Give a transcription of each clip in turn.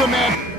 the man.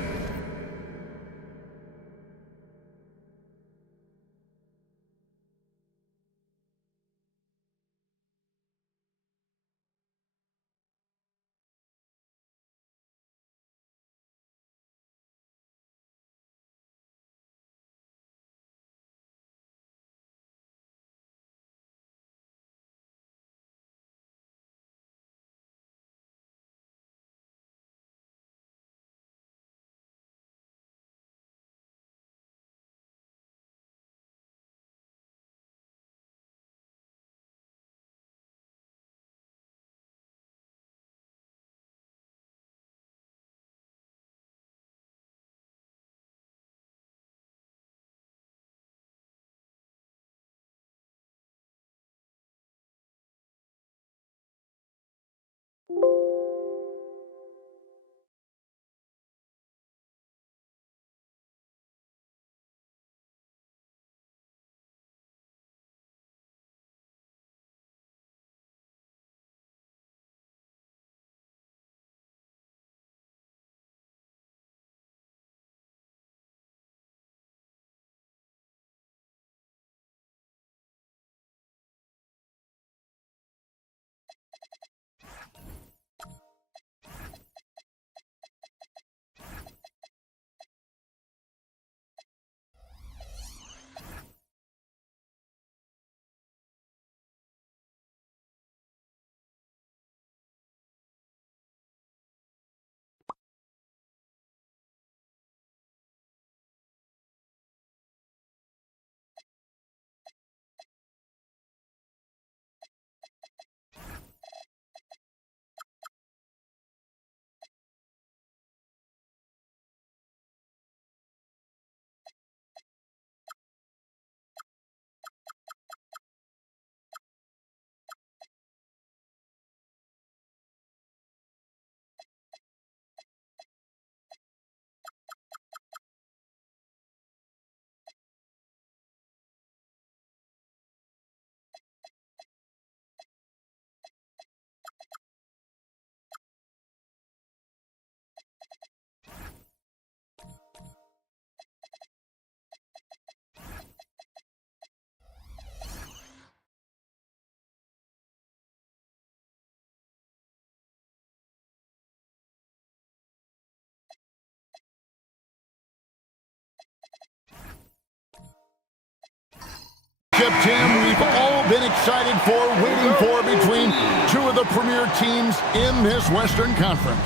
Tim, we've all been excited for, waiting for, between two of the premier teams in this Western Conference.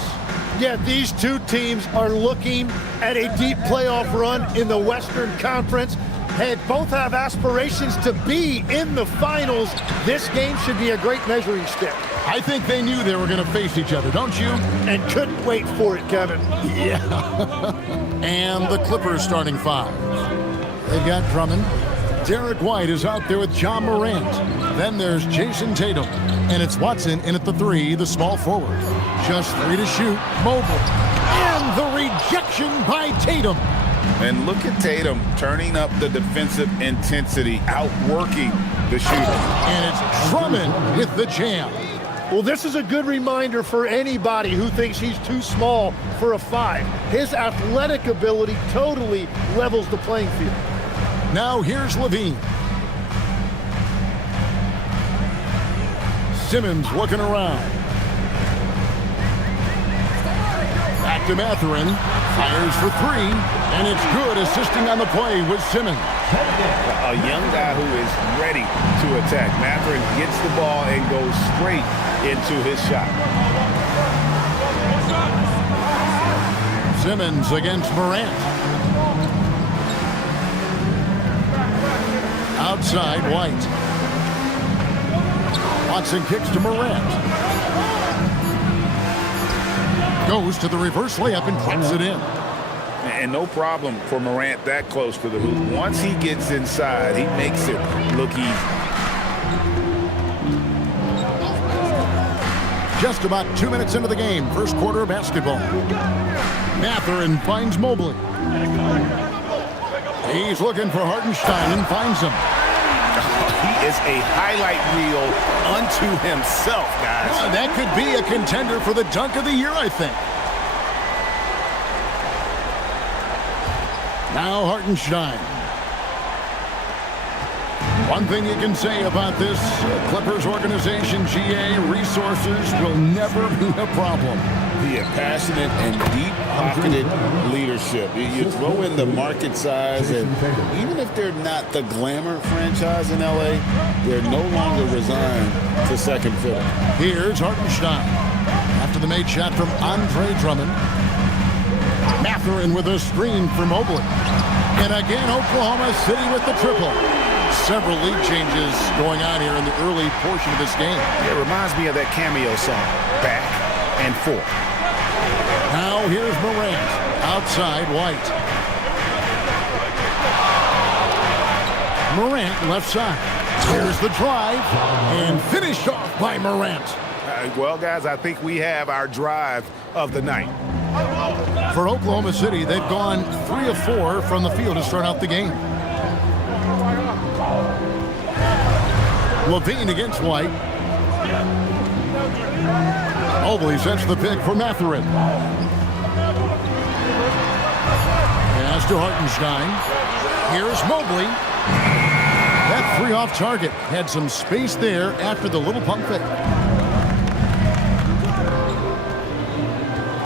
Yeah, these two teams are looking at a deep playoff run in the Western Conference. Both have aspirations to be in the finals. This game should be a great measuring stick. I think they knew they were going to face each other, don't you? And couldn't wait for it, Kevin. Yeah. And the Clippers starting five. They've got Drummond. Derek White is out there with John Morant. Then there's Jason Tatum. And it's Watson in at the three, the small forward. Just three to shoot. Mobile. And the rejection by Tatum. And look at Tatum turning up the defensive intensity, outworking the shooter. And it's Drummond with the jam. Well, this is a good reminder for anybody who thinks he's too small for a five. His athletic ability totally levels the playing field. Now here's Levine. Simmons looking around. Back to Mathurin. Fires for three. And it's good, assisting on the play with Simmons. A young guy who is ready to attack. Mathurin gets the ball and goes straight into his shot. Simmons against Morant. Outside, White. Watson kicks to Morant. Goes to the reverse layup and drops it in. And no problem for Morant that close to the hoop. Once he gets inside, he makes it look easy. Just about 2 minutes into the game, first quarter of basketball. Mathurin finds Mobley. He's looking for Hartenstein and finds him. He is a highlight reel unto himself, guys. That could be a contender for the dunk of the year, I think. Now Hartenstein. One thing you can say about this Clippers organization, GA, resources will never be a problem. The passionate and deep-pocketed leadership. You throw in the market size, and even if they're not the glamour franchise in L.A., they're no longer resigned to second fiddle. Here's Hartenstein. After the made shot from Andre Drummond. Mathurin with a screen for Mobley. And again, Oklahoma City with the triple. Several lead changes going on here in the early portion of this game. It reminds me of that cameo song, Back and Forth. Now here's Morant. Outside White. Morant left side. Here's the drive. And finished off by Morant. Well, guys, I think we have our drive of the night. For Oklahoma City, they've gone 3 of 4 from the field to start out the game. Levine against White. Mobley sets the pick for Mathurin. Pass to Hartenstein. Here's Mobley. That 3 off target. Had some space there after the little pump fake.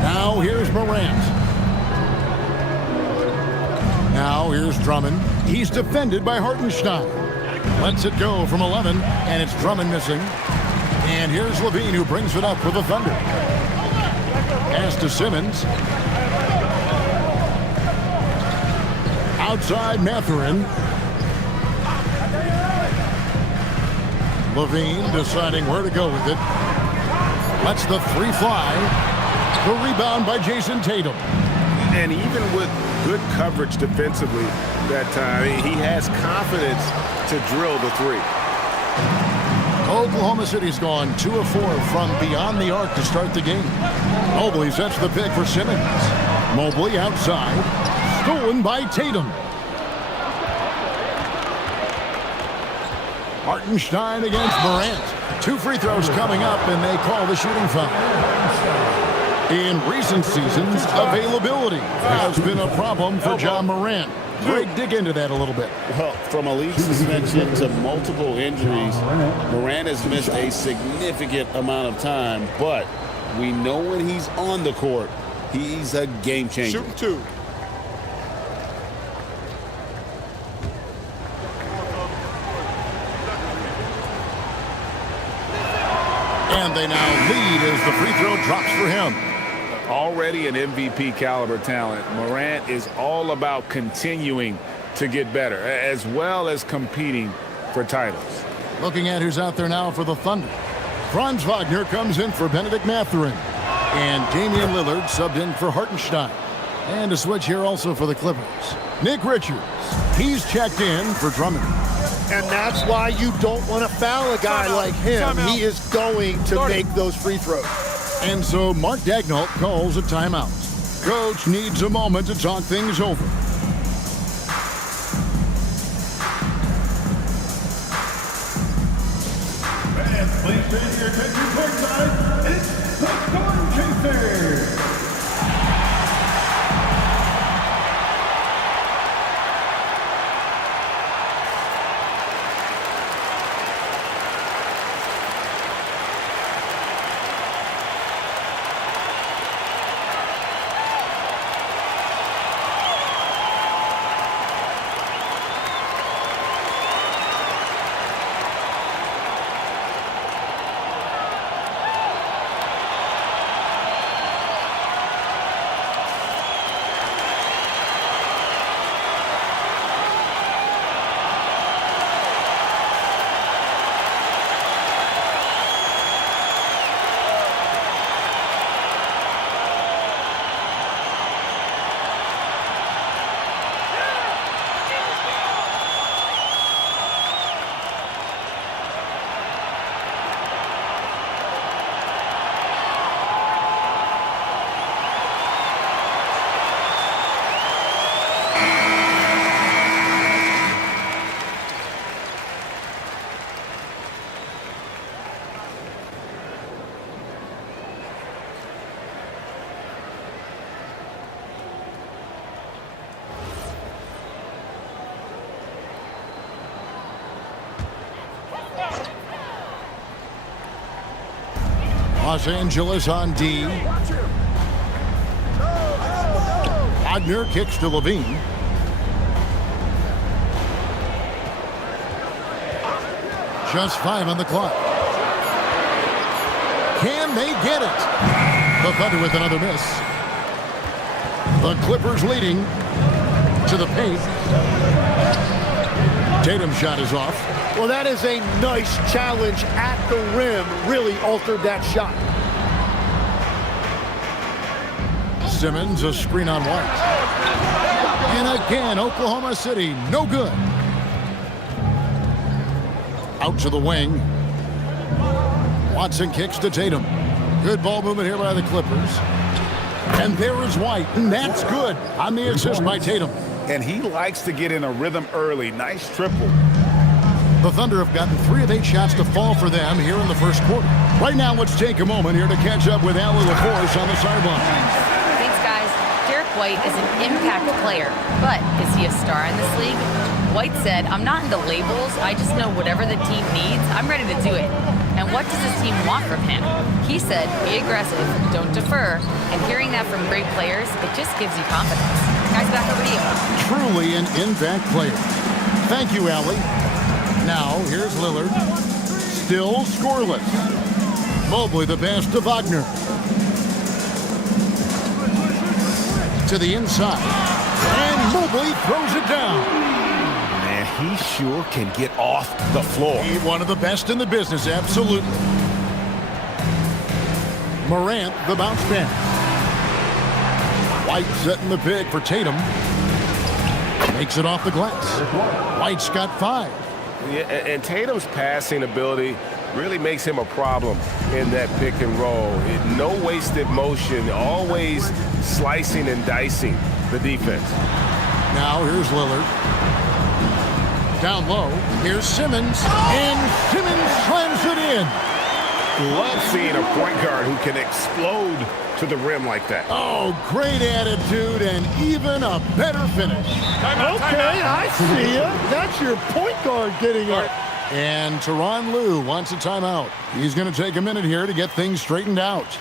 Now here's Morant. Now here's Drummond. He's defended by Hartenstein. Lets it go from 11, and it's Drummond missing. And here's Levine, who brings it up for the Thunder. Pass to Simmons. Outside Mathurin. Levine deciding where to go with it. Lets the 3 fly. The rebound by Jason Tatum. And even with good coverage defensively that time, he has confidence to drill the 3. Oklahoma City's gone 2 of 4 from beyond the arc to start the game. Mobley sets the pick for Simmons. Mobley outside. Stolen by Tatum. Hartenstein against Morant. 2 free throws coming up, and they call the shooting foul. In recent seasons, availability has been a problem for John Morant. Greg, dig into that a little bit. Well, from a league suspension to multiple injuries, Morant has missed a significant amount of time, but we know when he's on the court, he's a game changer. Shooting 2. And they now lead as the free throw drops for him. Already an MVP caliber talent, Morant is all about continuing to get better, as well as competing for titles. Looking at who's out there now for the Thunder. Franz Wagner comes in for Benedict Mathurin. And Damian Lillard subbed in for Hartenstein. And a switch here also for the Clippers. Nick Richards, he's checked in for Drummond. And that's why you don't want to foul a guy like him. He is going to make those free throws. And so Mark Daigneault calls a timeout. Coach needs a moment to talk things over. Fans, please stand to your attention courtside. It's the Storm Chasers. Los Angeles on D. Wagner kicks to Levine. Just 5 on the clock. Can they get it? The Thunder with another miss. The Clippers leading to the paint. Tatum's shot is off. Well, that is a nice challenge at the rim. Really altered that shot. Simmons, a screen on White. And again, Oklahoma City, no good. Out to the wing. Watson kicks to Tatum. Good ball movement here by the Clippers. And there is White, and that's good on the assist by Tatum. And he likes to get in a rhythm early. Nice triple. The Thunder have gotten 3 of 8 shots to fall for them here in the first quarter. Right now, let's take a moment here to catch up with Allie LaForce on the sideline. Thanks, guys. Derek White is an impact player, but is he a star in this league? White said, "I'm not into labels. I just know whatever the team needs, I'm ready to do it." And what does his team want from him? He said, "Be aggressive, don't defer." And hearing that from great players, it just gives you confidence. Guys, back over to you. Truly an impact player. Thank you, Allie. Now, here's Lillard. Still scoreless. Mobley the pass to Wagner. To the inside. And Mobley throws it down. Man, he sure can get off the floor. He's one of the best in the business, absolutely. Morant, the bounce pass. White setting the pick for Tatum. Makes it off the glass. White's got 5. Yeah, and Tatum's passing ability really makes him a problem in that pick and roll. No wasted motion, always slicing and dicing the defense. Now here's Lillard. Down low. Here's Simmons. And Simmons slams it in. Love seeing a point guard who can explode to the rim like that. Oh, great attitude and even a better finish. Okay, I see ya. That's your point guard getting up. And Tyronn Lue wants a timeout. He's going to take a minute here to get things straightened out.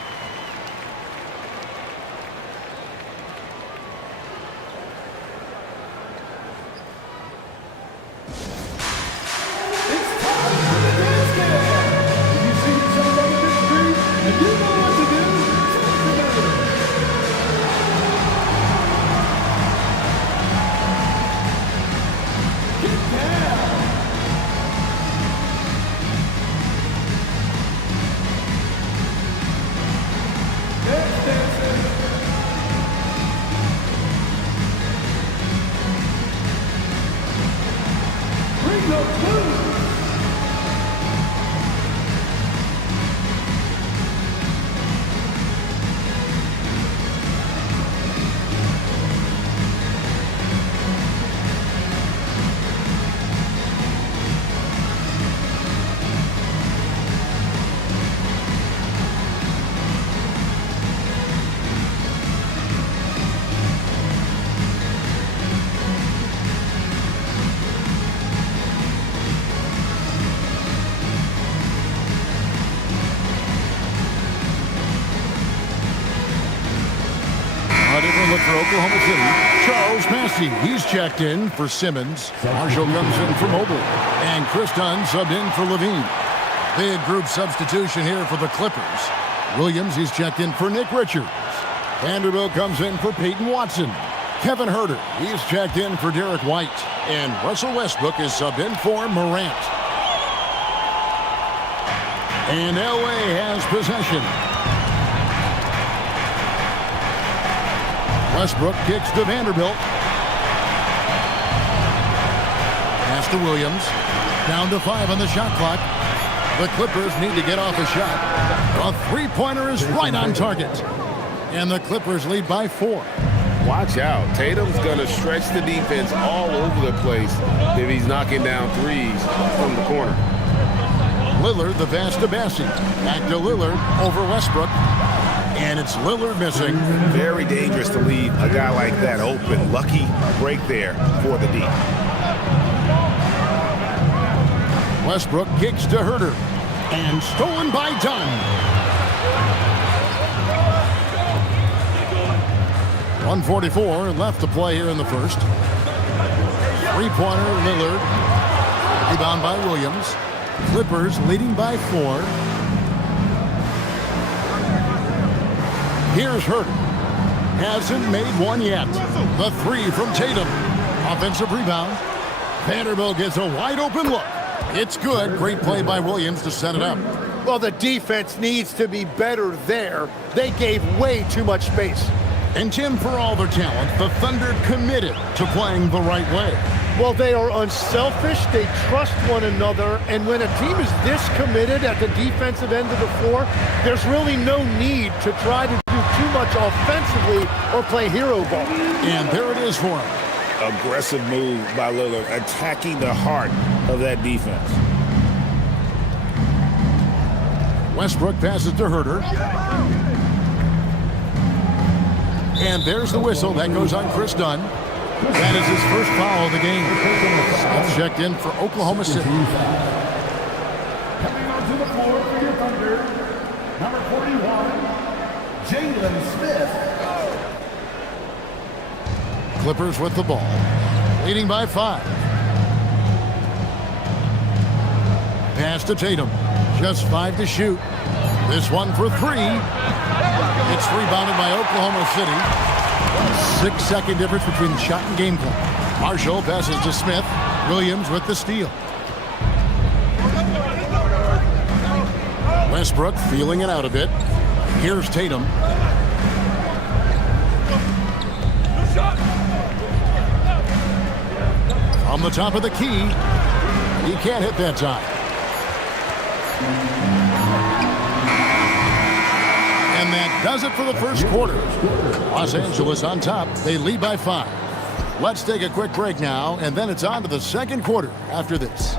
A different look for Oklahoma City. Charles Massey, he's checked in for Simmons. Marshall comes in for Mobley. And Chris Dunn subbed in for Levine. Big group substitution here for the Clippers. Williams, he's checked in for Nick Richards. Vanderbilt comes in for Peyton Watson. Kevin Huerter, he's checked in for Derek White. And Russell Westbrook is subbed in for Morant. And LA has possession. Westbrook kicks to Vanderbilt. Pass to Williams. Down to 5 on the shot clock. The Clippers need to get off a shot. A three-pointer is right on target. And the Clippers lead by 4. Watch out. Tatum's going to stretch the defense all over the place if he's knocking down threes from the corner. Lillard, the pass to Bassey. Back to Lillard over Westbrook. And it's Lillard missing. Very dangerous to leave a guy like that open. Lucky break there for the D. Westbrook kicks to Huerter. And stolen by Dunn. 1:44 left to play here in the first. Three-pointer, Lillard. Rebound by Williams. Clippers leading by 4. Here's Herter. Hasn't made one yet. The 3 from Tatum. Offensive rebound. Vanderbilt gets a wide open look. It's good. Great play by Williams to set it up. Well, the defense needs to be better there. They gave way too much space. And Tim, for all their talent, the Thunder committed to playing the right way. Well, they are unselfish. They trust one another. And when a team is this committed at the defensive end of the floor, there's really no need to try to do too much offensively or play hero ball. And there it is for him. Aggressive move by Lillard, attacking the heart of that defense. Westbrook passes to Herter. And there's the whistle. That goes on Chris Dunn. That is his first foul of the game. Smith checked in for Oklahoma City. Coming onto the floor for your Thunder, number 41, Jalen Smith. Clippers with the ball. Leading by 5. Pass to Tatum. Just 5 to shoot. This one for 3. It's rebounded by Oklahoma City. 6-second difference between the shot and game clock. Marshall passes to Smith. Williams with the steal. Westbrook feeling it out a bit. Here's Tatum. On the top of the key. He can't hit that time. And that does it for the first quarter. Los Angeles on top. They lead by 5. Let's take a quick break now, and then it's on to the second quarter after this.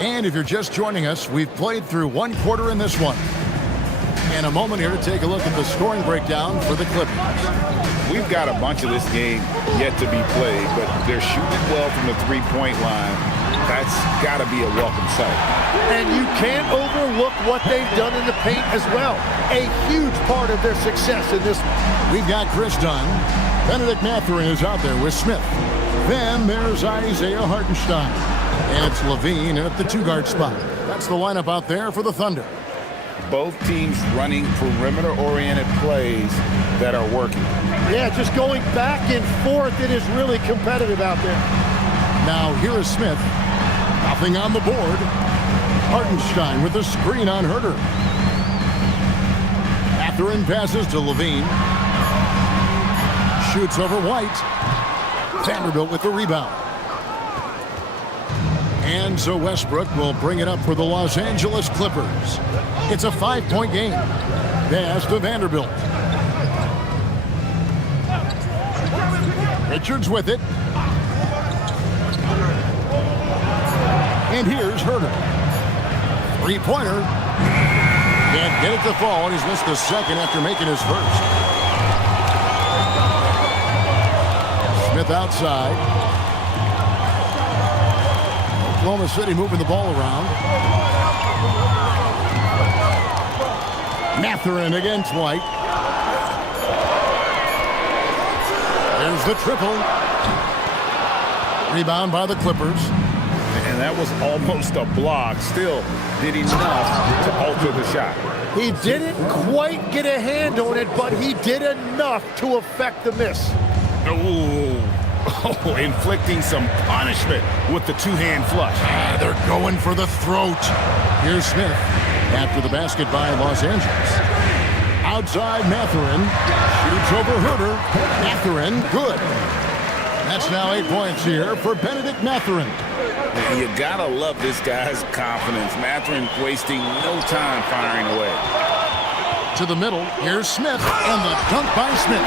And if you're just joining us, we've played through one quarter in this one. And a moment here to take a look at the scoring breakdown for the Clippers. We've got a bunch of this game yet to be played, but they're shooting well from the three-point line. That's got to be a welcome sight. And you can't overlook what they've done in the paint as well. A huge part of their success in this one. We've got Chris Dunn. Benedict Mathurin is out there with Smith. Then there's Isaiah Hartenstein. And it's Levine in at the 2-guard spot. That's the lineup out there for the Thunder. Both teams running perimeter-oriented plays that are working. Yeah, just going back and forth. It is really competitive out there. Now here is Smith. Nothing on the board. Hartenstein with the screen on Herter. Mathurin passes to Levine. Shoots over White. Vanderbilt with the rebound. And so Westbrook will bring it up for the Los Angeles Clippers. It's a 5-point game. Pass to Vanderbilt. Richards with it. And here's Herter. Three-pointer. Can't get it to fall, and he's missed the second after making his first. Smith outside. Oklahoma City moving the ball around. Mathurin against White. There's the triple. Rebound by the Clippers. And that was almost a block. Still did enough to alter the shot. He didn't quite get a hand on it, but he did enough to affect the miss. Oh, inflicting some punishment with the two-hand flush. They're going for the throat. Here's Smith after the basket by Los Angeles. Outside Mathurin. Shoots over Herter. Mathurin, good. That's now 8 points here for Benedict Mathurin. You gotta love this guy's confidence. Mathurin wasting no time firing away. To the middle, here's Smith, and the dunk by Smith.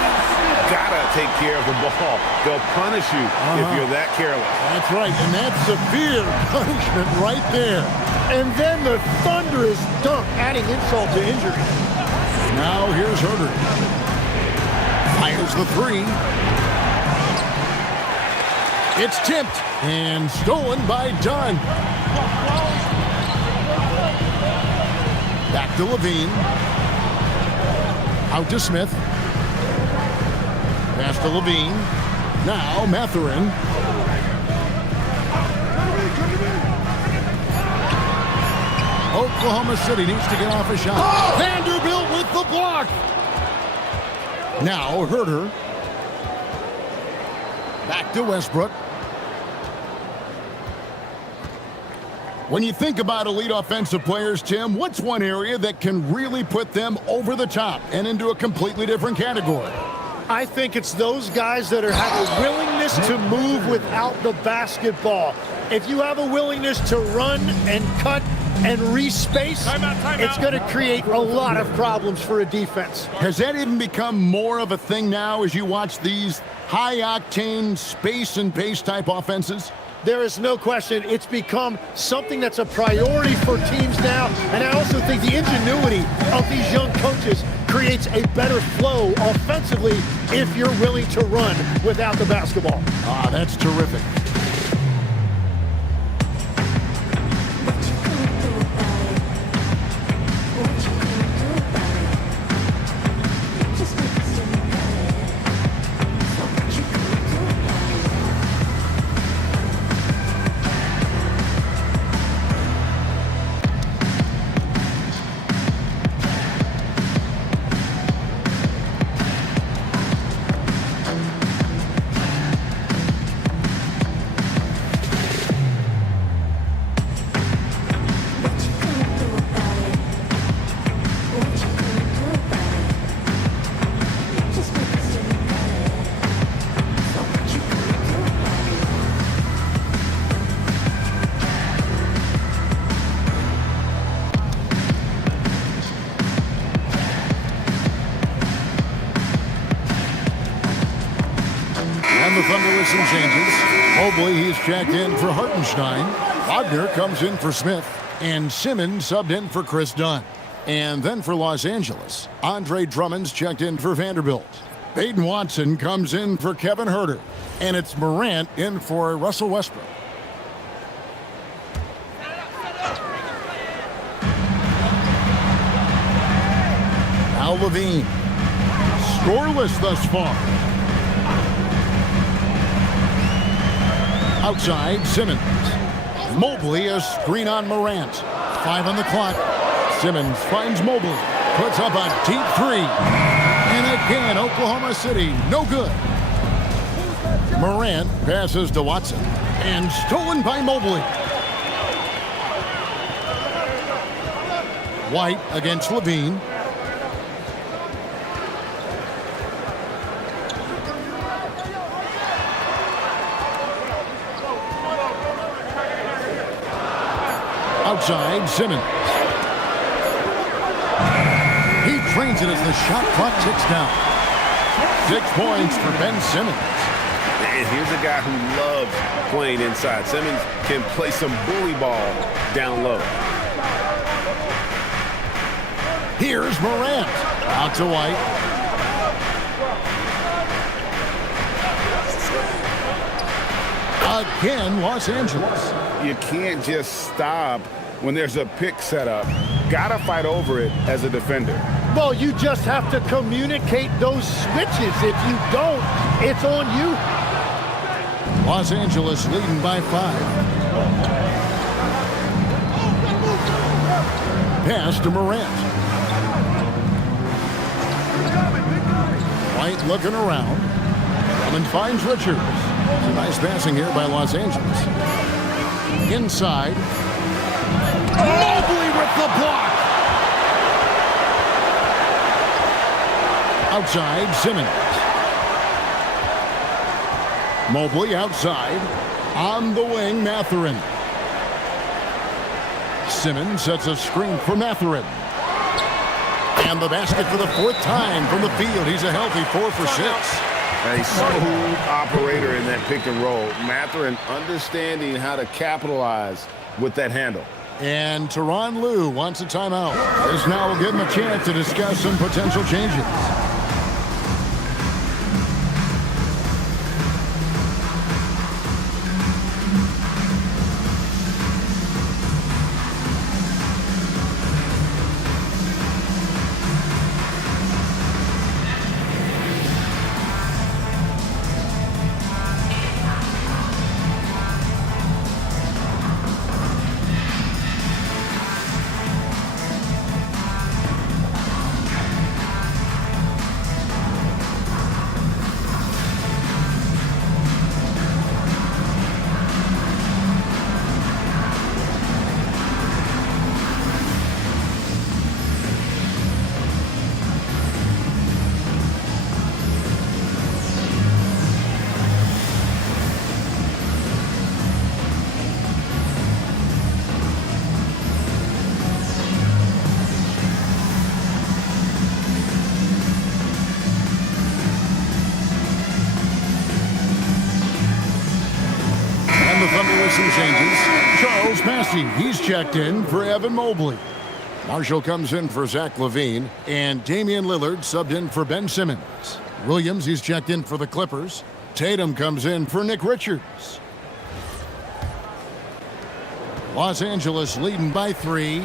Gotta take care of the ball. They'll punish you if you're that careless. That's right, and that's severe punishment right there. And then the thunderous dunk, adding insult to injury. Now here's Herder. Fires the three. It's tipped and stolen by Dunn. Back to Levine. Out to Smith. Pass to Levine. Now Mathurin. Oklahoma City needs to get off a shot. Oh! Vanderbilt with the block. Now Herder. Back to Westbrook. When you think about elite offensive players, Tim, what's one area that can really put them over the top and into a completely different category? I think it's those guys that have a willingness to move without the basketball. If you have a willingness to run and cut and respace, it's going to create a lot of problems for a defense. Has that even become more of a thing now as you watch these high-octane space and pace type offenses? There is no question it's become something that's a priority for teams now, and I also think the ingenuity of these young coaches creates a better flow offensively if you're willing to run without the basketball. Ah, that's terrific. And the Thunder with some changes. Mobley, he's checked in for Hartenstein. Wagner comes in for Smith. And Simmons subbed in for Chris Dunn. And then for Los Angeles, Andre Drummond's checked in for Vanderbilt. Baden Watson comes in for Kevin Herter. And it's Morant in for Russell Westbrook. Now Levine. Scoreless thus far. Outside, Simmons. Mobley, a screen on Morant. 5 on the clock. Simmons finds Mobley. Puts up a deep three. And again, Oklahoma City, no good. Morant passes to Watson. And stolen by Mobley. White against Levine. Outside, Simmons. He trains it as the shot clock ticks down. 6 points for Ben Simmons. And here's a guy who loves playing inside. Simmons can play some bully ball down low. Here's Morant. Out to White. Again, Los Angeles. You can't just stop when there's a pick set up. Gotta fight over it as a defender. Well, you just have to communicate those switches. If you don't, it's on you. Los Angeles leading by 5. Pass to Morant. White looking around. Drummond finds Richards. It's a nice passing here by Los Angeles. Inside. Mobley with the block. Outside, Simmons. Mobley outside. On the wing, Mathurin. Simmons sets a screen for Mathurin. And the basket for the 4th time from the field. He's a healthy 4 for 6. A smooth operator in that pick and roll. Mathurin understanding how to capitalize with that handle. And Tyronn Lue wants a timeout. This now will give him a chance to discuss some potential changes. Some changes. Charles Massey, he's checked in for Evan Mobley. Marshall comes in for Zach LaVine, and Damian Lillard subbed in for Ben Simmons. Williams, he's checked in for the Clippers. Tatum comes in for Nick Richards. Los Angeles leading by 3.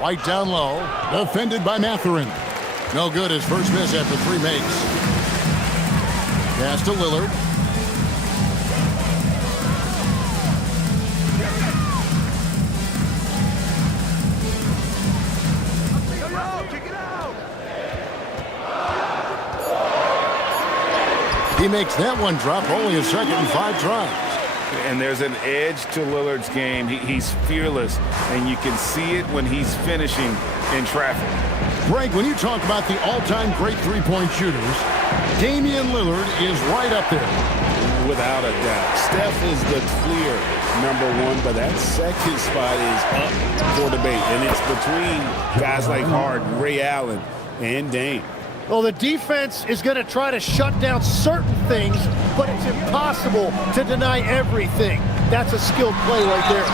White down low, defended by Mathurin. No good, his first miss after 3 makes. Pass to Lillard. He makes that one drop, only a second and 5 tries. And there's an edge to Lillard's game. He's fearless, and you can see it when he's finishing in traffic. Greg, when you talk about the all-time great three-point shooters, Damian Lillard is right up there. Without a doubt. Steph is the clear #1, but that second spot is up for debate. And it's between guys like Harden, Ray Allen, and Dame. Well, the defense is going to try to shut down certain things, but it's impossible to deny everything. That's a skilled play right there.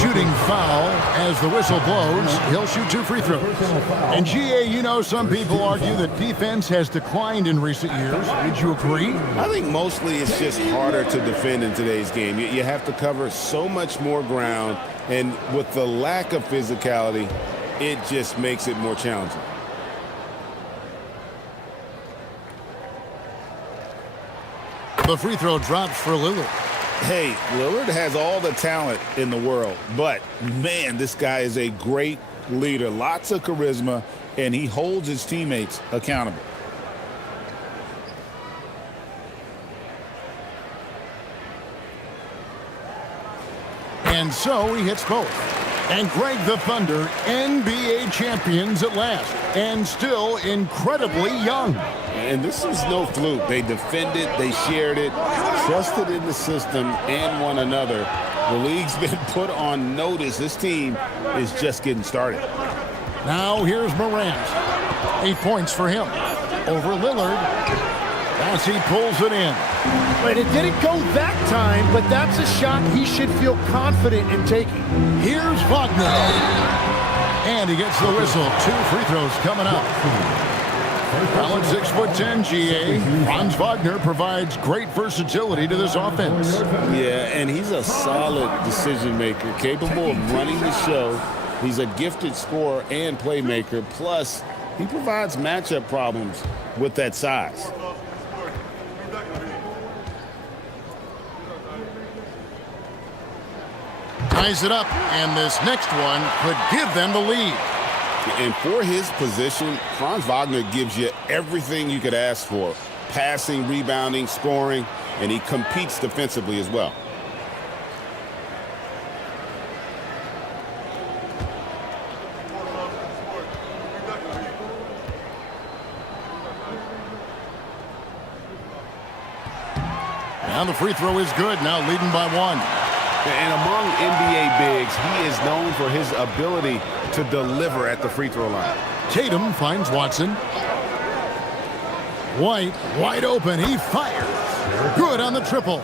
Shooting foul as the whistle blows. He'll shoot 2 free throws. And GA, you know, some people argue that defense has declined in recent years. Would you agree? I think mostly it's just harder to defend in today's game. You have to cover so much more ground, and with the lack of physicality, it just makes it more challenging. The free throw drops for Lillard. Hey, Lillard has all the talent in the world, but, man, this guy is a great leader. Lots of charisma, and he holds his teammates accountable. And so he hits both. And Greg, the Thunder, NBA champions at last, and still incredibly young. And this is no fluke. They defended, they shared it, trusted in the system and one another. The league's been put on notice. This team is just getting started. Now here's Morant. 8 points for him. Over Lillard. As he pulls it in. But it didn't go that time, but that's a shot he should feel confident in taking. Here's Wagner. And he gets the whistle. 2 free throws coming up. Well, at 6'10", GA, Franz Wagner provides great versatility to this offense. Yeah, and he's a solid decision maker, capable of running the show. He's a gifted scorer and playmaker. Plus, he provides matchup problems with that size. Ties it up, and this next one could give them the lead. And for his position, Franz Wagner gives you everything you could ask for. Passing, rebounding, scoring, and he competes defensively as well. And the free throw is good, now leading by 1. And among NBA bigs, he is known for his ability to deliver at the free throw line. Tatum finds Watson. White, wide open, he fires. Good on the triple.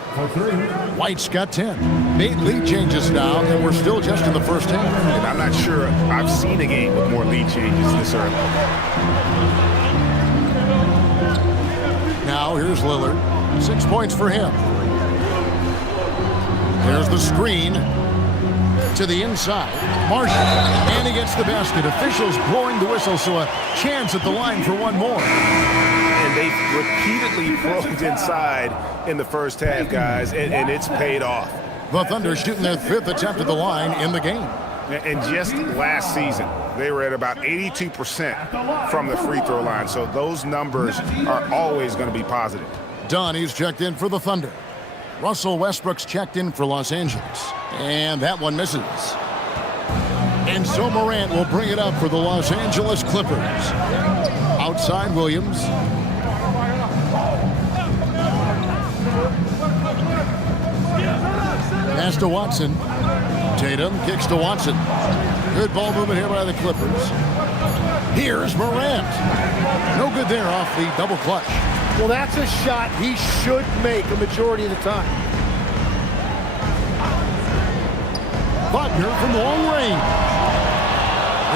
White's got 10. 8 lead changes now, and we're still just in the first half. And I'm not sure I've seen a game with more lead changes this early. Now here's Lillard. 6 points for him. There's the screen to the inside. Marshall, and he gets the basket. Officials blowing the whistle, so a chance at the line for one more. And they've repeatedly probed inside in the first half, guys, and it's paid off. The Thunder shooting their 5th attempt at the line in the game. And just last season, they were at about 82% from the free throw line. So those numbers are always going to be positive. Donnie's checked in for the Thunder. Russell Westbrook's checked in for Los Angeles. And that one misses. And so Morant will bring it up for the Los Angeles Clippers. Outside Williams. Pass to Watson. Tatum kicks to Watson. Good ball movement here by the Clippers. Here's Morant. No good there off the double clutch. Well, that's a shot he should make a majority of the time. Wagner from long range.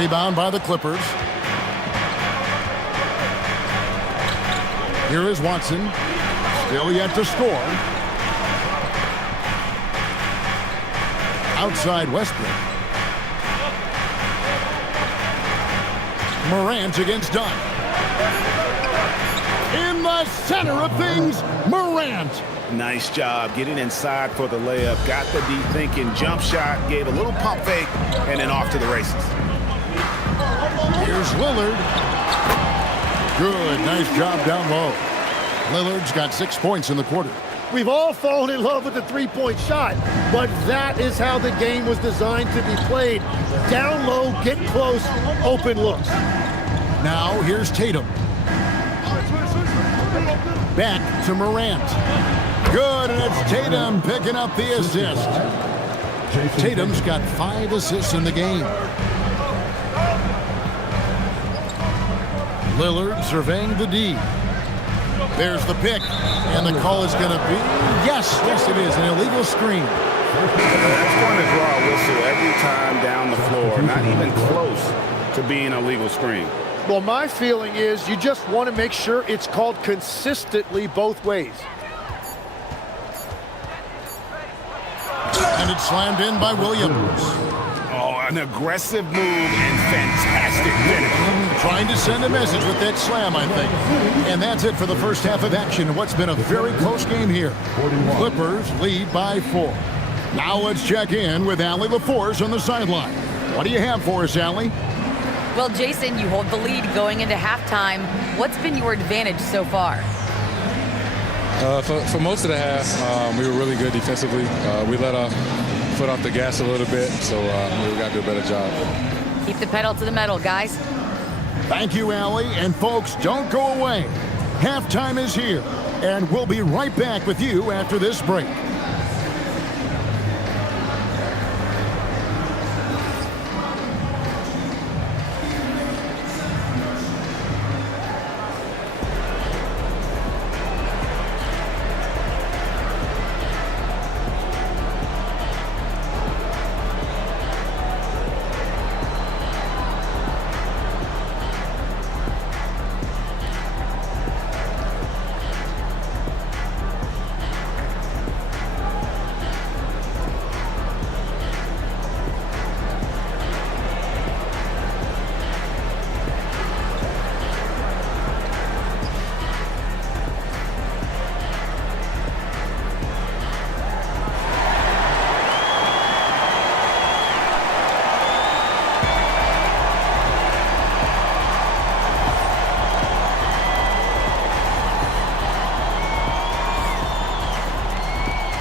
Rebound by the Clippers. Here is Watson. Still yet to score. Outside Westbrook. Morant against Dunn. In the center of things, Morant. Nice job getting inside for the layup. Got the D thinking, jump shot, gave a little pump fake, and then off to the races. Here's Lillard. Good, nice job down low. Lillard's got 6 points in the quarter. We've all fallen in love with the three-point shot, but that is how the game was designed to be played. Down low, get close, open looks. Now here's Tatum. Back to Morant. Good, and it's Tatum picking up the assist. Tatum's got 5 assists in the game. Lillard surveying the D. There's the pick, and the call is going to be, yes, it is, an illegal screen. That's going to draw a whistle every time down the floor. Not even close to being a legal screen. Well, my feeling is you just want to make sure it's called consistently both ways. And it's slammed in by Williams. Oh, an aggressive move and fantastic finish. Trying to send a message with that slam, I think. And that's it for the first half of action. What's been a very close game here. Clippers lead by 4. Now let's check in with Allie LaForce on the sideline. What do you have for us, Allie? Well, Jason, you hold the lead going into halftime. What's been your advantage so far? For most of the half, we were really good defensively. We let our foot off the gas a little bit, so we got to do a better job. Keep the pedal to the metal, guys. Thank you, Allie. And folks, don't go away. Halftime is here, and we'll be right back with you after this break.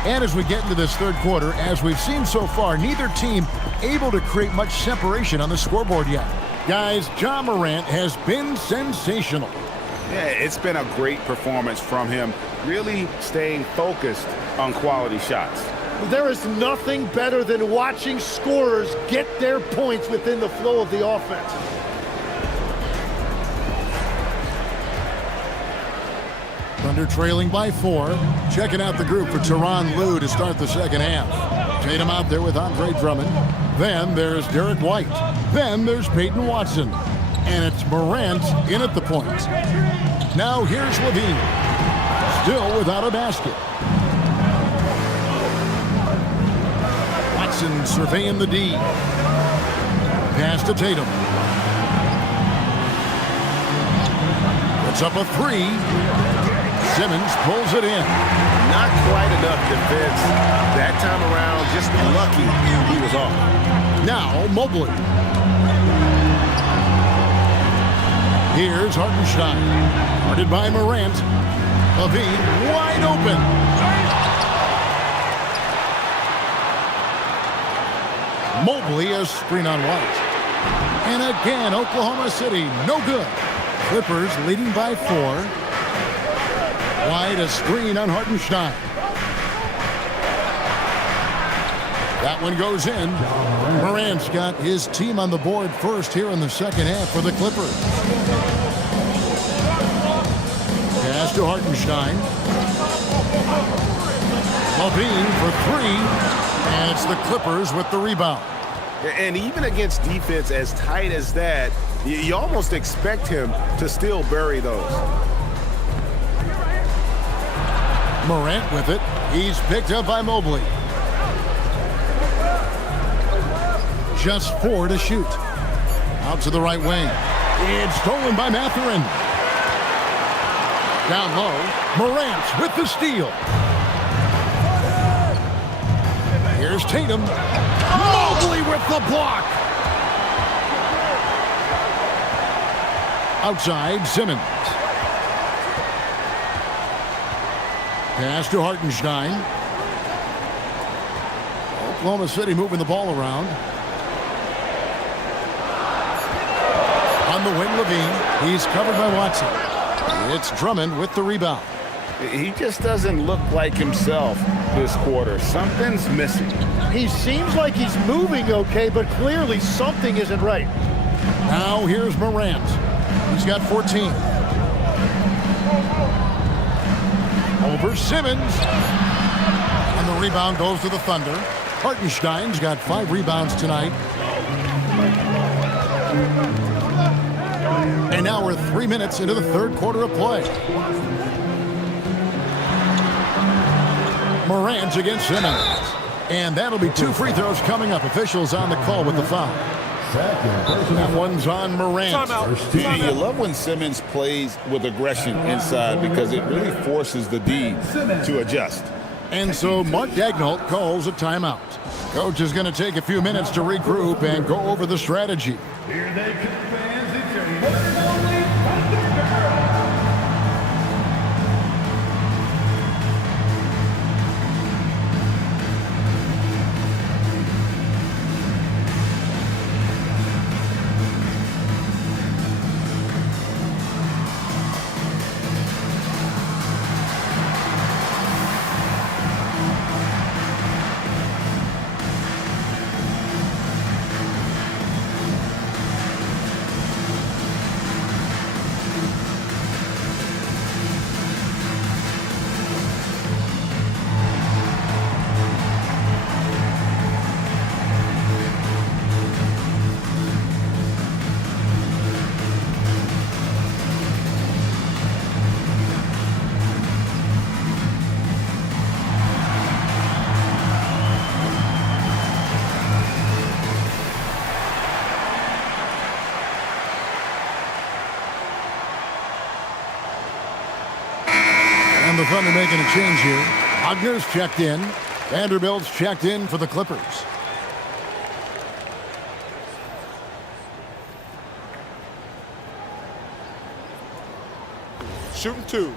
And as we get into this third quarter, as we've seen so far, neither team able to create much separation on the scoreboard yet. Guys, Ja Morant has been sensational. Yeah, it's been a great performance from him, really staying focused on quality shots. There is nothing better than watching scorers get their points within the flow of the offense. Thunder trailing by 4. Checking out the group for Tyronn Lue to start the second half. Tatum out there with Andre Drummond. Then there's Derek White. Then there's Peyton Watson. And it's Morant in at the point. Now here's Levine. Still without a basket. Watson surveying the D. Pass to Tatum. Puts up a three. Simmons pulls it in. Not quite enough defense that time around. Just lucky he was off. Now Mobley. Here's Hartenstein. Guarded by Morant. Levine wide open. Mobley a screen on White. And again, Oklahoma City, no good. Clippers leading by 4. White a screen on Hartenstein. That one goes in. Morant's got his team on the board first here in the second half for the Clippers. Pass to Hartenstein. Levine for 3. And it's the Clippers with the rebound. And even against defense as tight as that, you almost expect him to still bury those. Morant with it. He's picked up by Mobley. Just 4 to shoot. Out to the right wing. It's stolen by Mathurin. Down low. Morant with the steal. Here's Tatum. Mobley with the block. Outside, Simmons. Pass to Hartenstein. Oklahoma City moving the ball around. On the wing, Levine. He's covered by Watson. It's Drummond with the rebound. He just doesn't look like himself this quarter. Something's missing. He seems like he's moving okay, but clearly something isn't right. Now here's Morant. He's got 14. Over Simmons. And the rebound goes to the Thunder. Hartenstein's got 5 rebounds tonight. And now we're 3 minutes into the third quarter of play. Morant against Simmons. And that'll be 2 free throws coming up. Officials on the call with the foul. That one's on Morant. You love when Simmons plays with aggression inside because it really forces the D to adjust. And so Mark Daigneault calls a timeout. Coach is going to take a few minutes to regroup and go over the strategy. Here they come, fans. It's your one and only Thunder. And the Thunder making a change here. Wagner's checked in. Vanderbilt's checked in for the Clippers. Shooting 2.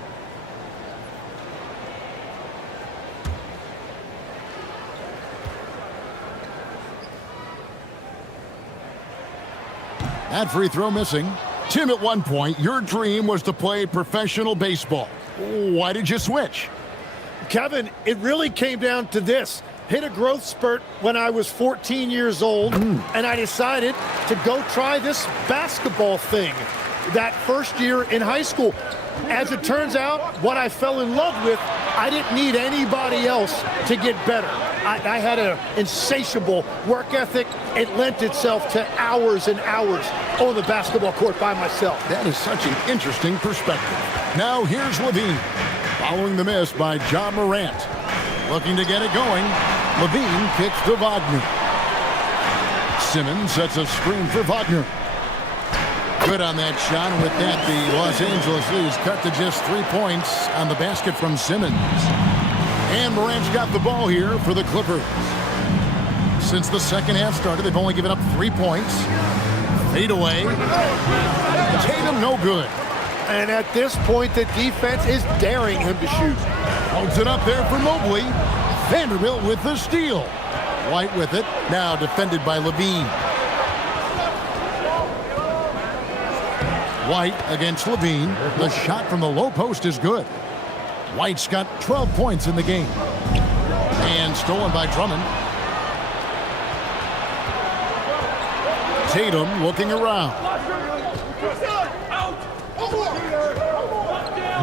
That free throw missing. Tim, at one point, your dream was to play professional baseball. Why did you switch? Kevin, it really came down to this. Hit a growth spurt when I was 14 years old, and I decided to go try this basketball thing that first year in high school. As it turns out, what I fell in love with, I didn't need anybody else to get better. I had an insatiable work ethic. It lent itself to hours and hours on the basketball court by myself. That is such an interesting perspective. Now here's Levine. Following the miss by John Morant. Looking to get it going. Levine kicks to Wagner. Simmons sets a screen for Wagner. Good on that shot. And with that, the Los Angeles leads cut to just 3 points on the basket from Simmons. And Morant's got the ball here for the Clippers. Since the second half started, they've only given up 3 points. Fade away. Tatum no good. And at this point, the defense is daring him to shoot. Holds it up there for Mobley. Vanderbilt with the steal. White with it. Now defended by Levine. White against Levine. The shot from the low post is good. White's got 12 points in the game. And stolen by Drummond. Tatum looking around.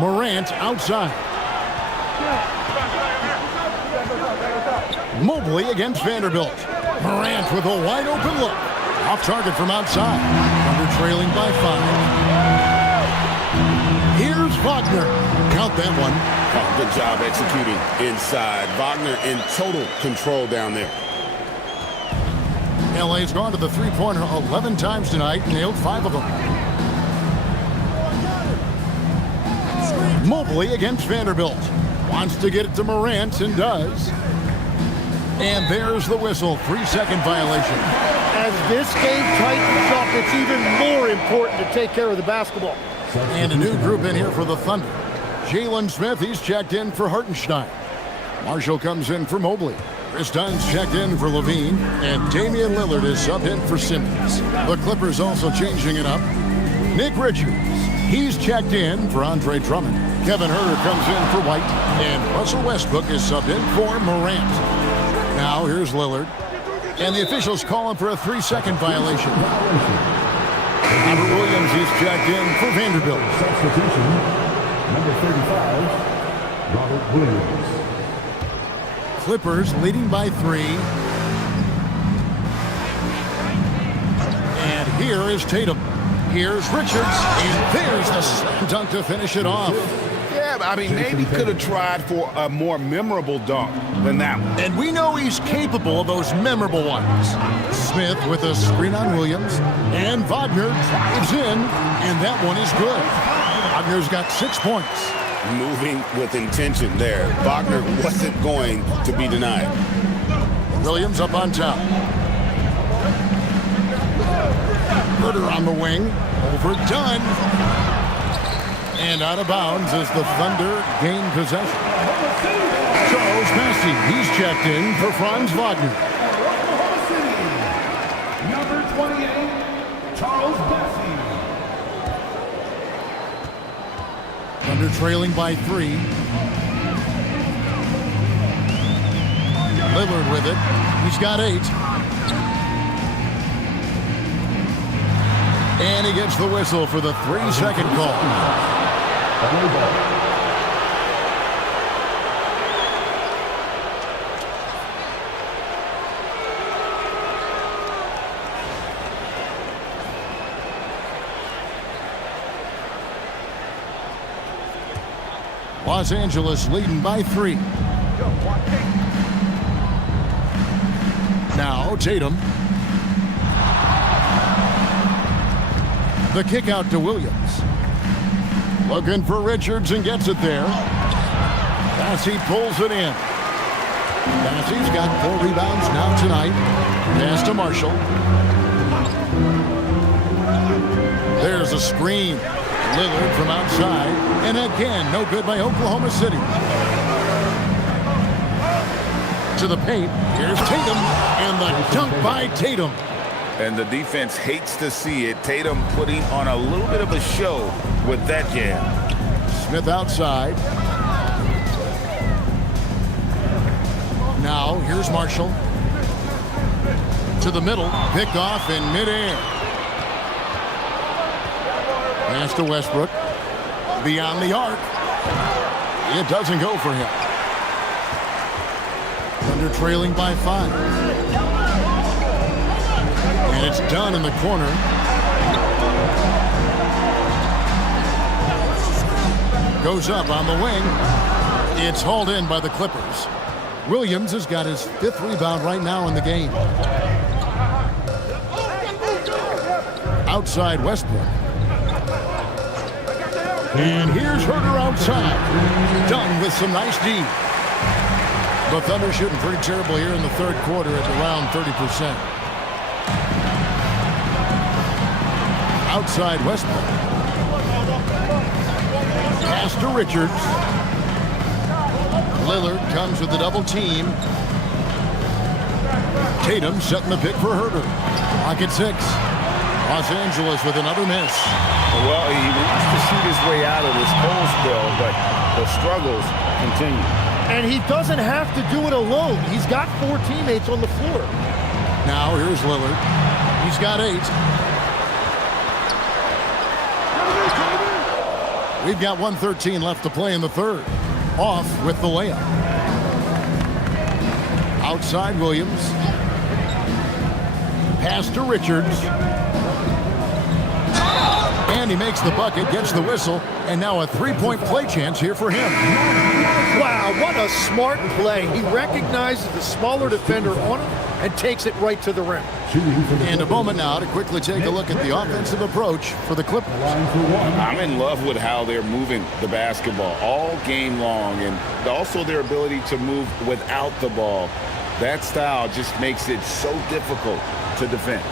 Morant outside. Mobley against Vanderbilt. Morant with a wide open look. Off target from outside. Under trailing by 5. Here's Wagner. Count that one. Oh, good job executing inside. Wagner in total control down there. LA's gone to the three-pointer 11 times tonight, nailed 5 of them. Mobley against Vanderbilt. Wants to get it to Morant and does. And there's the whistle. 3-second violation. As this game tightens up, it's even more important to take care of the basketball. And a new group in here for the Thunder. Jalen Smith, he's checked in for Hartenstein. Marshall comes in for Mobley. Chris Dunn's checked in for Levine. And Damian Lillard is subbed in for Simmons. The Clippers also changing it up. Nick Richards, he's checked in for Andre Drummond. Kevin Huerter comes in for White. And Russell Westbrook is subbed in for Morant. Now here's Lillard. And the officials calling for a 3-second violation. Robert Williams is checked in for Vanderbilt. Substitution, number 35, Robert Williams. Clippers leading by 3. And here is Tatum. Here's Richards. And there's the slam dunk to finish it off. Yeah, I mean, maybe could have tried for a more memorable dunk than that one. And we know he's capable of those memorable ones. Smith with a screen on Williams. And Wagner drives in. And that one is good. Wagner's got 6 points. Moving with intention there. Wagner wasn't going to be denied. Williams up on top. Huerter on the wing. Overdone. And out of bounds as the Thunder gain possession. Charles Massey, he's checked in for Franz Wagner. Number 28, Charles Massey. Thunder trailing by 3. Lillard with it. He's got 8. And he gets the whistle for the 3-second call. Los Angeles leading by 3. Now Tatum. The kick out to Williams. Looking for Richards and gets it there. Massey pulls it in. Massey's got 4 rebounds now tonight. Pass to Marshall. There's a screen. Lillard from outside. And again, no good by Oklahoma City. To the paint. Here's Tatum. And the dunk by Tatum. And the defense hates to see it. Tatum putting on a little bit of a show with that jam. Smith outside. Now, here's Marshall. To the middle. Picked off in midair. Pass to Westbrook. Beyond the arc. It doesn't go for him. Under trailing by 5. And it's done in the corner. Goes up on the wing. It's hauled in by the Clippers. Williams has got his 5th rebound right now in the game. Outside Westbrook. And here's Herter outside. Done with some nice D. The Thunder shooting pretty terrible here in the 3rd quarter at around 30%. Outside Westbrook. Pass to Richards. Lillard comes with the double team. Tatum setting the pick for Herter. Clock at 6. Los Angeles with another miss. Well, he wants to shoot his way out of this cold spell, but the struggles continue. And he doesn't have to do it alone. He's got 4 teammates on the floor. Now here's Lillard. He's got 8. We've got 1:13 left to play in the 3rd. Off with the layup. Outside Williams. Pass to Richards. And he makes the bucket, gets the whistle, and now a 3-point play chance here for him. Wow, what a smart play. He recognizes the smaller defender on him and takes it right to the rim. And a moment now to quickly take a look at the offensive approach for the Clippers. I'm in love with how they're moving the basketball all game long, and also their ability to move without the ball. That style just makes it so difficult to defend.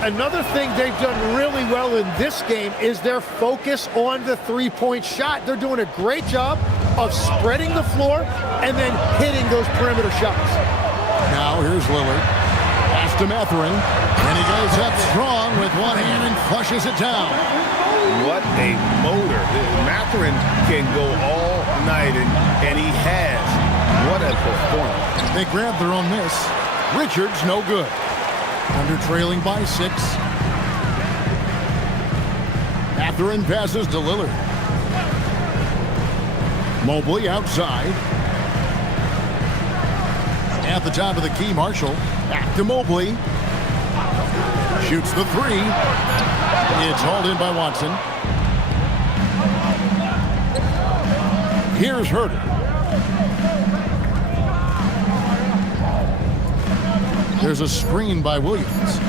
Another thing they've done really well in this game is their focus on the 3-point shot. They're doing a great job of spreading the floor and then hitting those perimeter shots. Now here's Lillard. Pass to Mathurin. And he goes up strong with one hand and flushes it down. What a motor. Mathurin can go all night, and he has. What a performance. They grabbed their own miss. Richards no good. Under trailing by 6. Mathurin passes to Lillard. Mobley outside. At the top of the key, Marshall. Back to Mobley. Shoots the 3. It's hauled in by Watson. Here's Herter. There's a screen by Williams.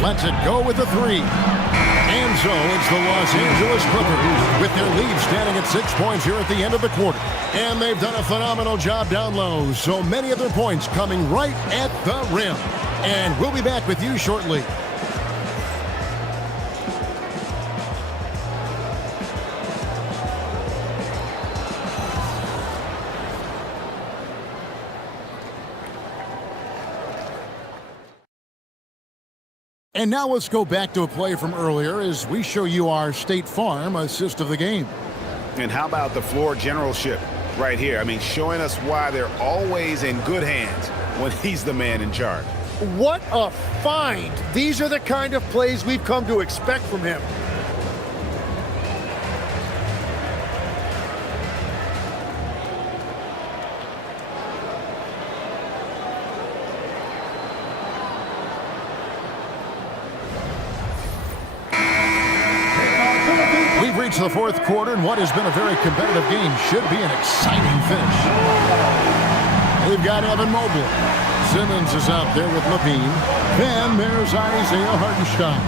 Lets it go with the 3. And so it's the Los Angeles Clippers with their lead standing at 6 points here at the end of the quarter. And they've done a phenomenal job down low. So many of their points coming right at the rim. And we'll be back with you shortly. And now let's go back to a play from earlier as we show you our State Farm assist of the game. And how about the floor generalship right here? I mean, showing us why they're always in good hands when he's the man in charge. What a find. These are the kind of plays we've come to expect from him. Reach the 4th quarter, and what has been a very competitive game should be an exciting finish. We've got Evan Mobley. Simmons is out there with Levine. Then there's Isaiah Hartenstein.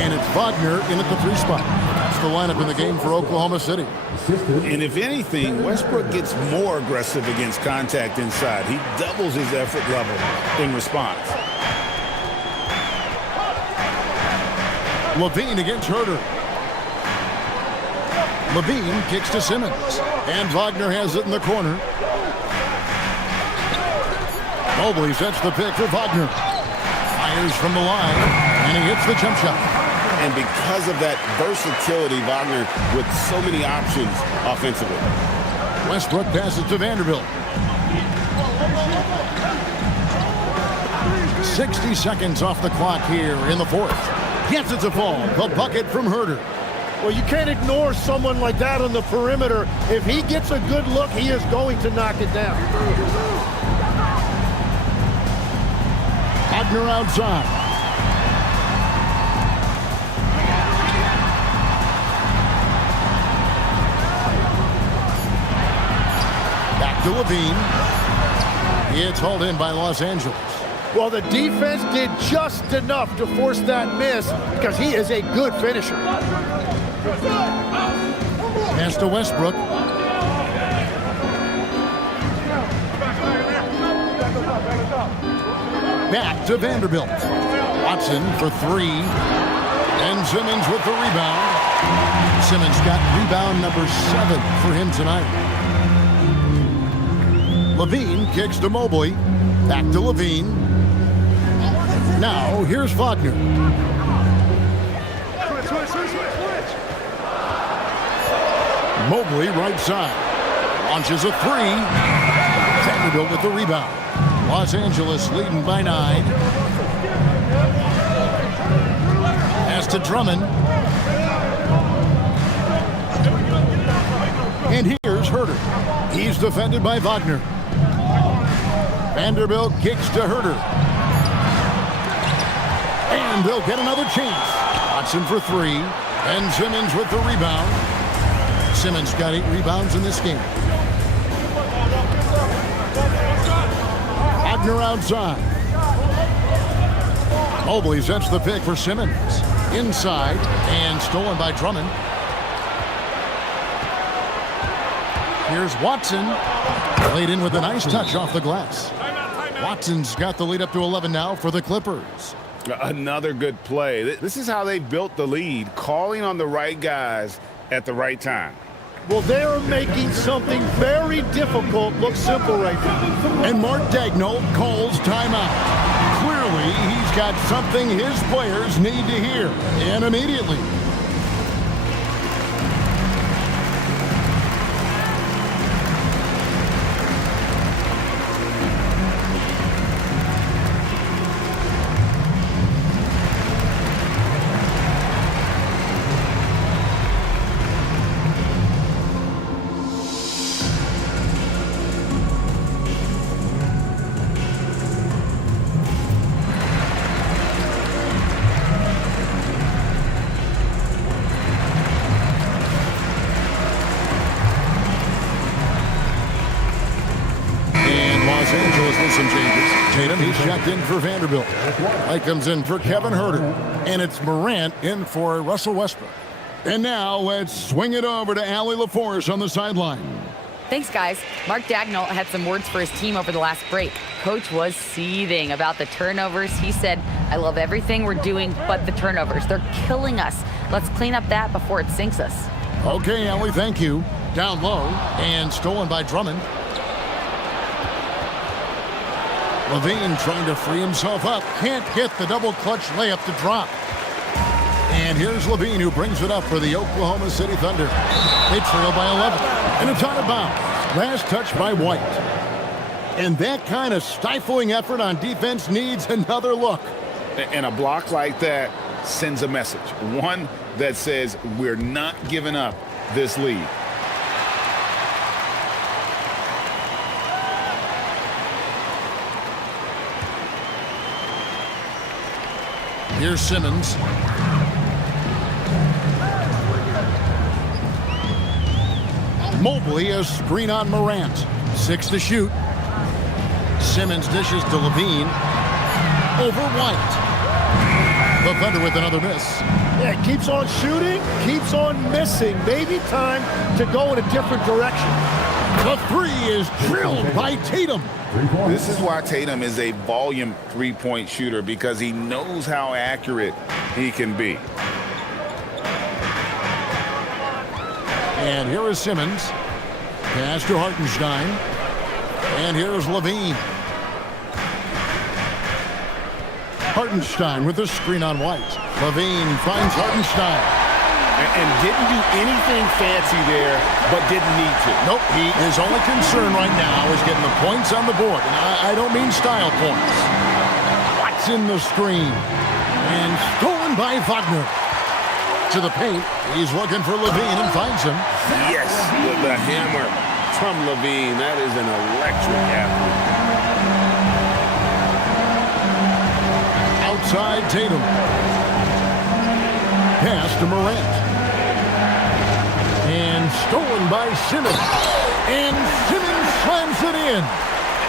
And it's Wagner in at the 3 spot. That's the lineup in the game for Oklahoma City. And if anything, Westbrook gets more aggressive against contact inside. He doubles his effort level in response. Levine against Herter. Levine kicks to Simmons. And Wagner has it in the corner. Mobley sets the pick for Wagner. Fires from the line. And he hits the jump shot. And because of that versatility, Wagner with so many options offensively. Westbrook passes to Vanderbilt. 60 seconds off the clock here in the 4th. Yes, it's a fall. The bucket from Herter. Well, you can't ignore someone like that on the perimeter. If he gets a good look, he is going to knock it down. Wagner outside. Back to Levine. It's hauled in by Los Angeles. Well, the defense did just enough to force that miss because he is a good finisher. Pass to Westbrook. Back to Vanderbilt. Watson for three. And Simmons with the rebound. Simmons got rebound number 7 for him tonight. Levine kicks to Mobley. Back to Levine. Now, here's Wagner. Mobley right side. Launches a three. Vanderbilt with the rebound. Los Angeles leading by 9. Pass to Drummond. And here's Herter. He's defended by Wagner. Vanderbilt kicks to Herter. And they'll get another chance. Watson for 3. And Simmons with the rebound. Simmons got 8 rebounds in this game. Wagner outside. Mobley sets the pick for Simmons. Inside and stolen by Drummond. Here's Watson. Laid in with a nice touch off the glass. Watson's got the lead up to 11 now for the Clippers. Another good play. This is how they built the lead, calling on the right guys at the right time. Well, they're making something very difficult look simple right now. And Mark Daigneault calls timeout. Clearly, he's got something his players need to hear, and immediately. Los Angeles with some changes. Tatum, he's checked in for Vanderbilt. White comes in for Kevin Herter. And it's Morant in for Russell Westbrook. And now let's swing it over to Allie LaForce on the sideline. Thanks, guys. Mark Daigneault had some words for his team over the last break. Coach was seething about the turnovers. He said, I love everything we're doing but the turnovers. They're killing us. Let's clean up that before it sinks us. Okay, Allie, thank you. Down low and stolen by Drummond. Levine trying to free himself up. Can't get the double clutch layup to drop. And here's Levine who brings it up for the Oklahoma City Thunder. They trail by 11. And it's out of bounds. Last touch by White. And that kind of stifling effort on defense needs another look. And a block like that sends a message. One that says we're not giving up this lead. Here's Simmons. Mobley, a screen on Morant. 6 to shoot. Simmons dishes to Levine. Over White. The Thunder with another miss. Yeah, keeps on shooting, keeps on missing. Maybe time to go in a different direction. The 3 is drilled by Tatum. This is why Tatum is a volume three-point shooter, because he knows how accurate he can be. And here is Simmons. Pass to Hartenstein. And here's Levine. Hartenstein with the screen on White. Levine finds Hartenstein. And didn't do anything fancy there, but didn't need to. Nope, his only concern right now is getting the points on the board. And I don't mean style points. Watson the screen. And stolen by Wagner. To the paint, he's looking for Levine and finds him. Yes, the hammer from Levine. That is an electric athlete. Outside Tatum. Pass to Morant. And stolen by Simmons. And Simmons slams it in.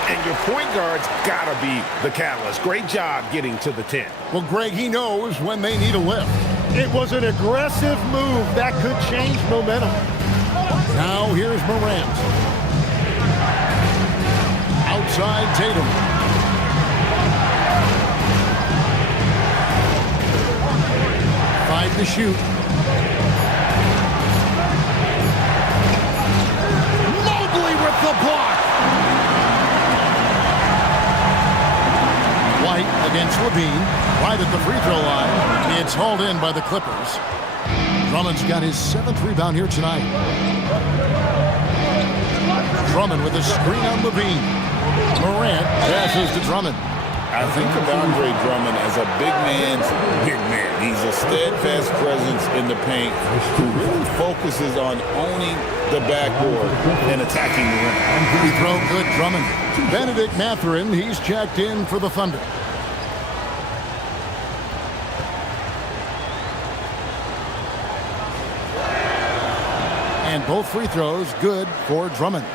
And your point guard's got to be the catalyst. Great job getting to the 10. Well, Greg, he knows when they need a lift. It was an aggressive move that could change momentum. Now here's Morant. Outside Tatum. 5 to shoot. Mobley with the block. White against Levine. Right at the free throw line. It's hauled in by the Clippers. Drummond's got his 7th rebound here tonight. Drummond with a screen on Levine. Morant passes to Drummond. I think of Andre Drummond as a big man's big man. He's a steadfast presence in the paint who really focuses on owning the backboard and attacking the rim. Free throw good, Drummond. Benedict Mathurin, he's checked in for the Thunder. And both free throws good for Drummond.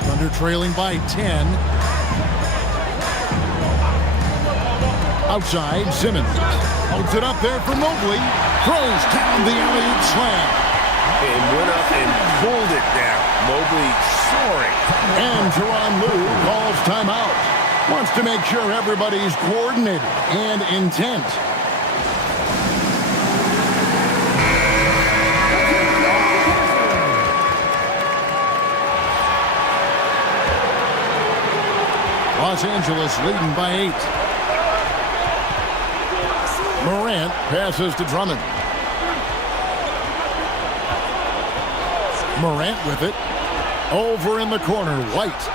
Thunder trailing by 10. Outside, Simmons holds it up there for Mobley. Throws down the alley-oop slam. And went up and pulled it down. Mobley soaring. And Tyronn Lue calls timeout. Wants to make sure everybody's coordinated and intent. Los Angeles leading by 8. Morant passes to Drummond. Morant with it. Over in the corner, White.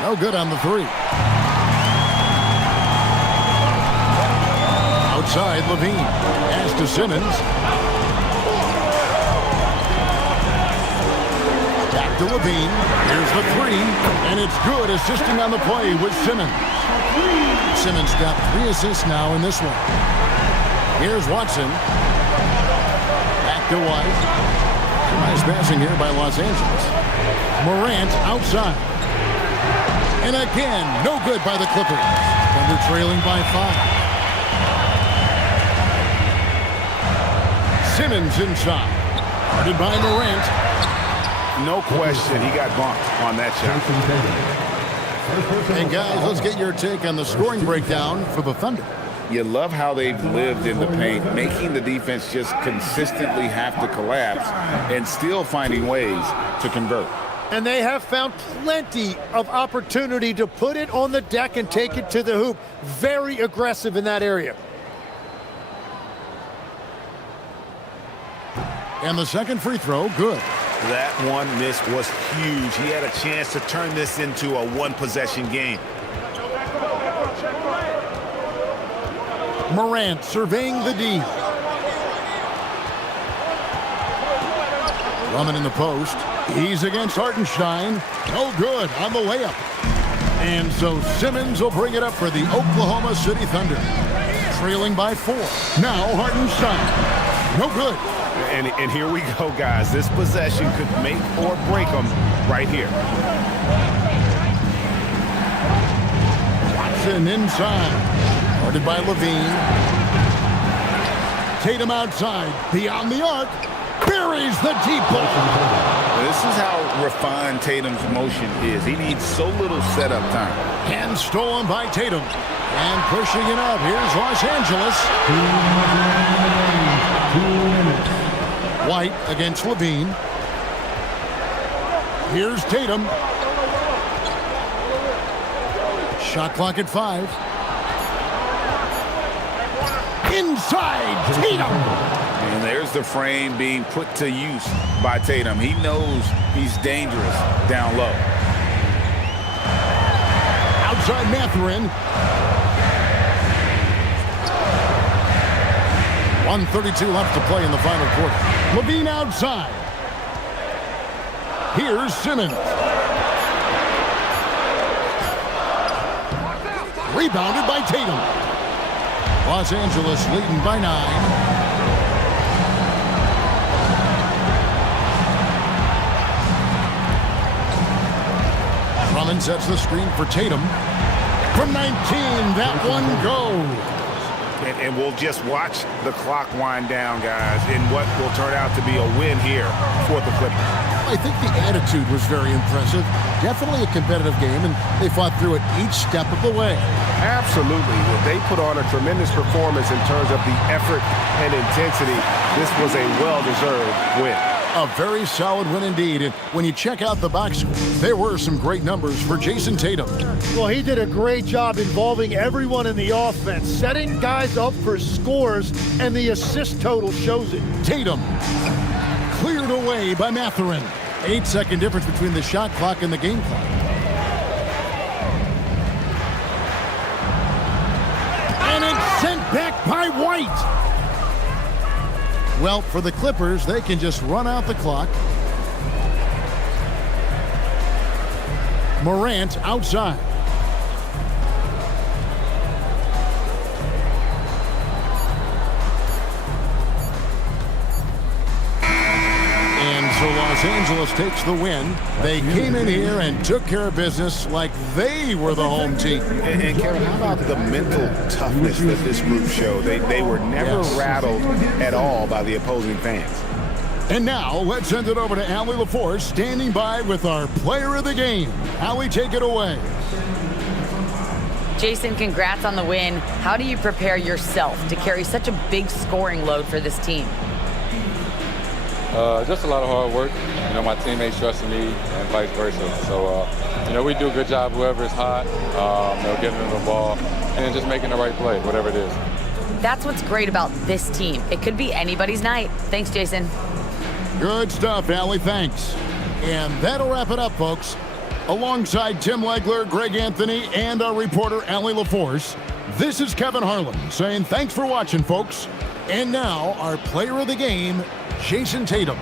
No good on the 3. Outside, Levine. Pass to Simmons. Back to Levine. Here's the 3. And it's good, assisting on the play with Simmons. Simmons got 3 assists now in this one. Here's Watson. Back to White. Nice passing here by Los Angeles. Morant outside. And again, no good by the Clippers. Thunder trailing by 5. Simmons inside. Guarded by Morant. No question, he got bumped on that shot. Hey guys, let's get your take on the scoring breakdown for the Thunder. You love how they've lived in the paint, making the defense just consistently have to collapse and still finding ways to convert. And they have found plenty of opportunity to put it on the deck and take it to the hoop. Very aggressive in that area. And the second free throw, good. That one miss was huge. He had a chance to turn this into a one-possession game. Morant surveying the D. Drummond in the post. He's against Hartenstein. No good on the layup. And so Simmons will bring it up for the Oklahoma City Thunder. Trailing by 4. Now Hartenstein. No good. And here we go, guys. This possession could make or break them right here. Watson inside. Guarded by Levine. Tatum outside. Beyond the arc. Buries the deep ball. This is how refined Tatum's motion is. He needs so little setup time. And stolen by Tatum. And pushing it up. Here's Los Angeles. 2 minutes. White against Levine. Here's Tatum. Shot clock at 5. Inside Tatum. And there's the frame being put to use by Tatum. He knows he's dangerous down low. Outside Mathurin. 1:32 left to play in the final quarter. Levine outside. Here's Simmons. Rebounded by Tatum. Los Angeles leading by 9. Drummond sets the screen for Tatum. From 19, that one goes. And we'll just watch the clock wind down, guys, in what will turn out to be a win here for the Clippers. I think the attitude was very impressive. Definitely a competitive game, and they fought through it each step of the way. Absolutely. They put on a tremendous performance in terms of the effort and intensity. This was a well-deserved win. A very solid win indeed. And when you check out the box score, there were some great numbers for Jason Tatum. Well, he did a great job involving everyone in the offense, setting guys up for scores, and the assist total shows it. Tatum cleared away by Mathurin. 8-second difference between the shot clock and the game clock. And it's sent back by White. Well, for the Clippers, they can just run out the clock. Morant outside. And so Los Angeles takes the win. They came in here and took care of business like they were the home team. And Kevin, how about the mental toughness that this group showed? They were never rattled at all by the opposing fans. And now, let's send it over to Allie LaForce, standing by with our player of the game. Allie, take it away. Jason, congrats on the win. How do you prepare yourself to carry such a big scoring load for this team? Just a lot of hard work. You know, my teammates trusting me and vice versa. So, you know, we do a good job, whoever is hot, you know, getting them the ball and just making the right play, whatever it is. That's what's great about this team. It could be anybody's night. Thanks, Jason. Good stuff, Allie. Thanks. And that'll wrap it up, folks. Alongside Tim Legler, Greg Anthony, and our reporter, Allie LaForce, this is Kevin Harlan saying thanks for watching, folks. And now, our player of the game, Jason Tatum.